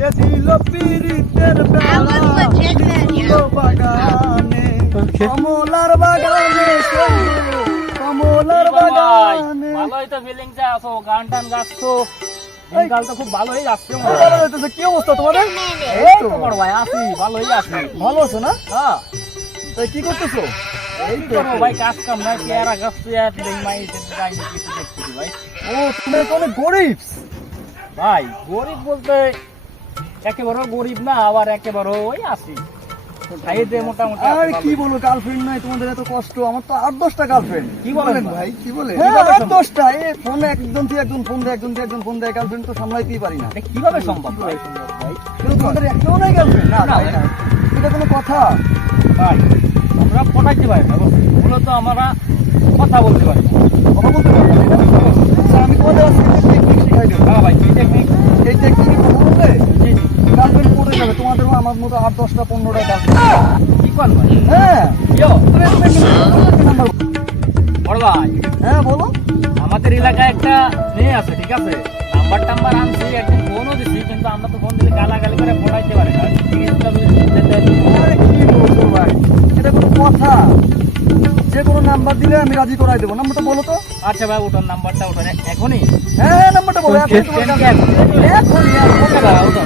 কে দিল পীড়িতের বেলা দিল বাগানে কমলার বাগানে কমলার বাগানে। ভালোই তো ফিলিংসে আছো, গান টান গাচ্ছো, দিনকাল তো খুব ভালোই যাচ্ছে। কি অবস্থা তোমাদের? এই তো বড় ভাই আছি, ভালোই আছি। ভালো আছো না? হ্যাঁ তাই কি করতেছো? এই তো ভাই কাজ কাম নাই, পেয়ারা গাছছে আর মাই যাই না কিছু দেখতেছি ভাই। ও তুমি তো অনেক গরিব। ভাই গরিব বলতে একেবারে গরিব না, আবার একেবারে ওই আছি খাইতে মোটামুটি। আর কি বলো, গার্লফ্রেন্ড নাই তোমাদের, এত কষ্ট। আমার তো 8-10টা গার্লফ্রেন্ড। কি বলেন ভাই? কি বলে? কিভাবে 8-10টা ফোনে একজন থেকে একজন ফোন দেয়, একজন থেকে একজন ফোন দেয়। গার্লফ্রেন্ড তো সামলাইতেই পারি না। এটা কিভাবে সম্ভব ভাই? কিন্তু তোমাদের একটাও নাই গার্লফ্রেন্ড? না ভাই, না। এটা কোনো কথা? ভাই আমরা পটাইতে পারি না, মূলত আমরা কথা বলতে পারি না। কথা বলতে পারবো না, এটা তো কথা। আচ্ছা, আমি তোমাদের আজকে একটা টেকনিক শিখাই দেবো। হ্যাঁ ভাই কি টেকনিক? এই টেকনিকে কথা বললে জি জি। গার্লফ্রেন্ড পড়ে যাবে। তোমাদেরও আমার মতো 8-10টা 15টা গার্লফ্রেন্ড। কি কর ভাই? হ্যাঁ ইয়ো নাম্বার। বড় ভাই, হ্যাঁ বলো। আমাদের এলাকায় একটা মেয়ে আছে, ঠিক আছে, নাম্বার টাম্বার আনছি, একদিন ফোনও দিছি, কিন্তু আমরা তো ফোন দিলে গালাগালি করে পড়াইতে পারি না। জিনিসটা যদি শুনতে চাই, আরে কি বলছো ভাই, এটা কোনো কথা? যে কোনো নাম্বার দিলে আমি রাজি করাই দেবো। নাম্বারটা বলো তো। আচ্ছা ভাই ওটার নাম্বারটা ওটা এখনই। হ্যাঁ হ্যাঁ, নাম্বারটা বলো। এখনই তোমার কাছে। এখনই, এখনই। ওকে ভাই ওটা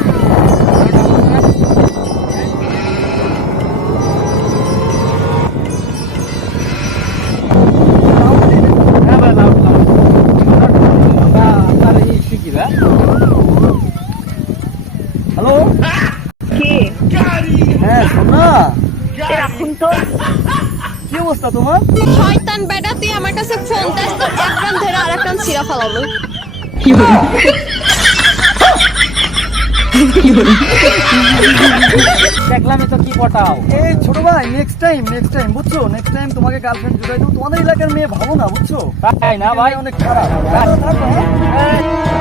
হ্যাঁ ভাই লাভ লাভ আমরা আপনার এই শিখি ভাই। হ্যালো। কে? হ্যাঁ সোনা, রাখুন তো। কি অবস্থা তোমার? শয়তান বেটা, তুই আমার কাছে ফোন দেস তো এক কান ধরে আর এক কান ছিঁড়া ফেলাবো। দেখলামই তো কি পটাও। এই ছোট ভাই, নেক্সট টাইম বুঝছো, নেক্সট টাইম তোমাকে গার্লফ্রেন্ড জুড়াই দেবো। তোমাদের এলাকার মেয়ে ভালো না, বুঝছো? তাই না ভাই? অনেক খারাপ। থাকো, হ্যাঁ?